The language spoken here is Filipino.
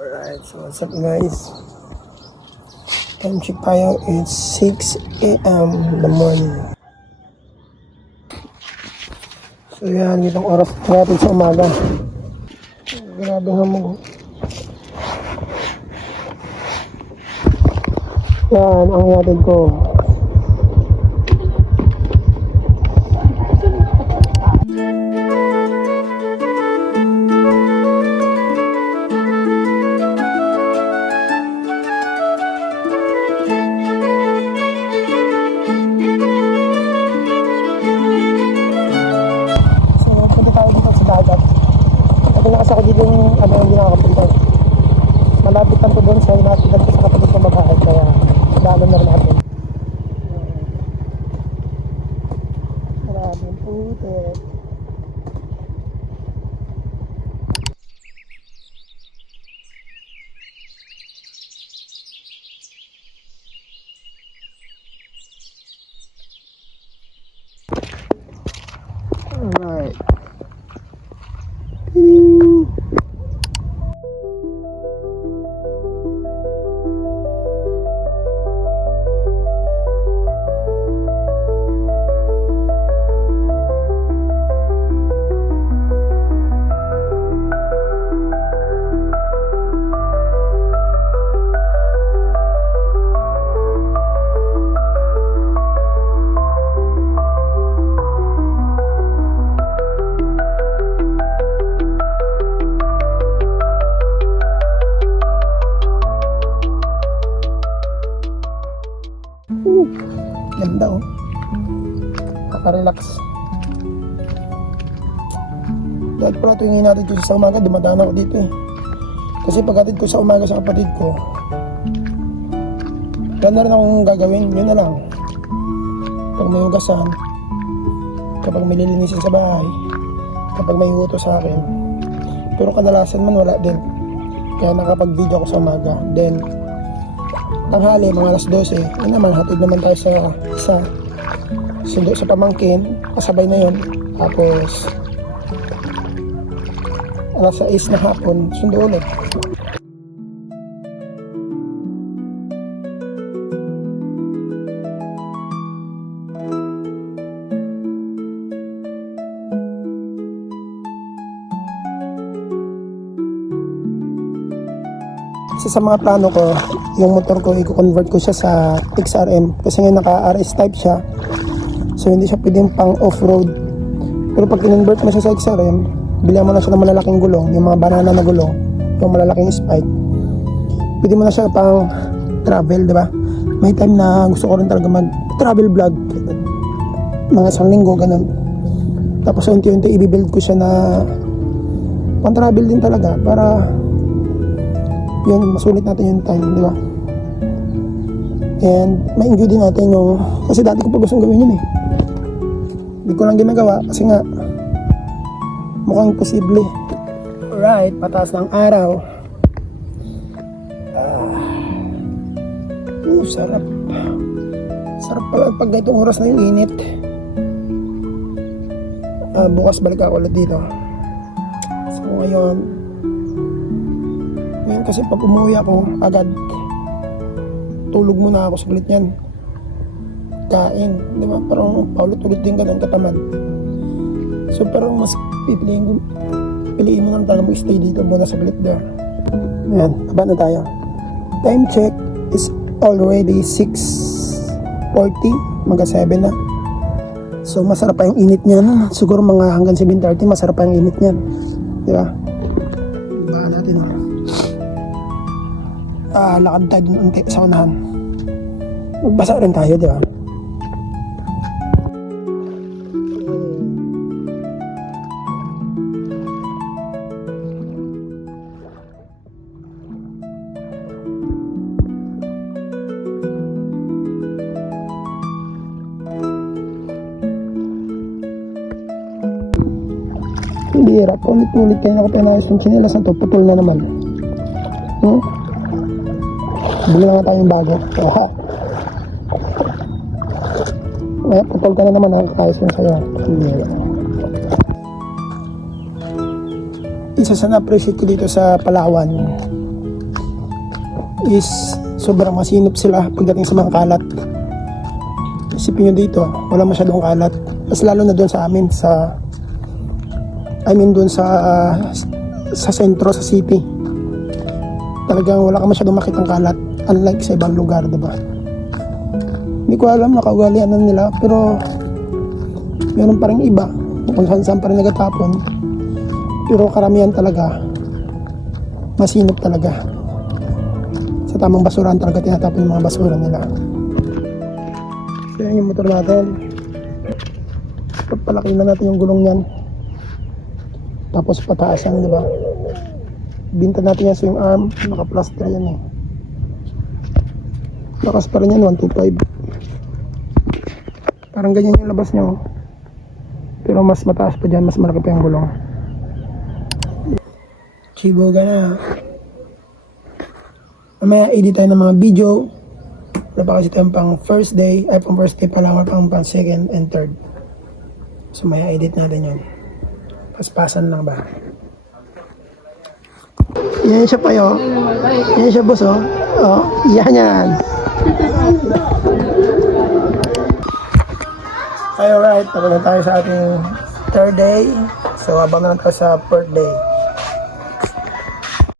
Alright, so what's up guys? Time check tayo, it's 6 AM in the morning. So yan, itong oras natin sa umaga. Grabe hamog. Yan, ang yatid ko. Kasi ako dito yung hindi nakakapunta. Malapit lang to doon sa inatigan ko sa kapatid ko maghahay, kaya dalo na rin natin. Maraming puti. Alright. Ganda oh. Nakarelax. Dahil pala tuwing natin dito sa umaga, dumadaan ako dito eh. Kasi pagkatid ko sa umaga sa kapatid ko, wala na rin akong gagawin, yun na lang. Pag may hugasan, kapag may lilinisin sa bahay, kapag may huto sa akin. Pero kadalasan man wala din. Kaya nakapag-video ako sa umaga. Then tanghali, mga alas 12, yun naman, hatid naman tayo sa sundo sa pamangkin, kasabay na yun. Tapos alas 6 na hapon, sundo ulit. Sa mga plano ko, yung motor ko, i-convert ko siya sa XRM kasi ngayon naka-RS type siya, so hindi siya pwedeng pang off-road. Pero pag i-convert mo siya sa XRM, bilhan mo na siya ng malalaking gulong, yung mga banana na gulong, yung malalaking spike, pwede mo na siya pang travel, di ba? May time na gusto ko rin talaga mag-travel vlog, mga isang linggo, ganun. Tapos unti-unti i-build ko siya na pang travel din talaga, para yun, masulit natin yung time, di ba? And ma-enjoy din natin yung, kasi dati ko pa gustong gawin yun eh. Hindi ko lang ginagawa kasi nga mukhang posible. Alright, pataas ng araw. Sarap. Sarap pala pag itong oras na yung init. Bukas balik ako ulit dito. So ngayon kasi pag umuwi ako agad, tulog muna ako saglit yan, kain, di ba? Parang paulit-ulit din ka ng katamad. So parang mas piliin mo lang talaga mag-stay dito muna saglit, di ba? Ayan, aba na tayo. Time check is already 6:40, mga 7 na. So masarap pa yung init niyan. Siguro mga hanggang 7:30 masarap pa yung init niyan, di ba? Baka natin lakad tayo dun unti sa unahan. Magbasa rin tayo, di ba? Hindi hirap. Ulit-ulit kayo na ko pinayos yung chinelas na to. Putol na naman. Bili na nga tayong bago. Oha. Eh, putol ka na naman, nakakayos na sa'yo. Isa sa na-appreciate ko dito sa Palawan, is sobrang masinop sila pagdating sa mga kalat. Isipin nyo dito, wala masyadong kalat. Mas lalo na doon sa amin, doon sa sentro, sa city. Talagang wala ka masyadong makitang kalat, unlike sa ibang lugar, diba? Hindi ko alam nakaugalian na nila, pero meron pa rin iba kung saan pa rin nagatapon. Pero karamihan talaga masinop talaga. Sa tamang basurahan talaga tinatapon yung mga basura nila. So yan yung motor natin. Pagpalaki na natin yung gulong yan. Tapos pataasan, di ba? Binta natin yan swing arm. Naka-plaster yan eh. Lakas pa rin yan, 125. Parang ganyan yung labas nyo. Pero mas mataas pa dyan, mas malaki pa yung gulong. Chiboga na. Mamaya edit tayo ng mga video. Wala pa kasi tayong pang first day. Ay, pang first day pa lang. Pang second and third. So maya edit natin yun. Paspasan lang ba? Yan siya pa yo. Yan siya boss oh. Oh, yan yan. Ay, alright. Tapos na tayo sa ating third day. So, abang na lang tayo sa fourth day.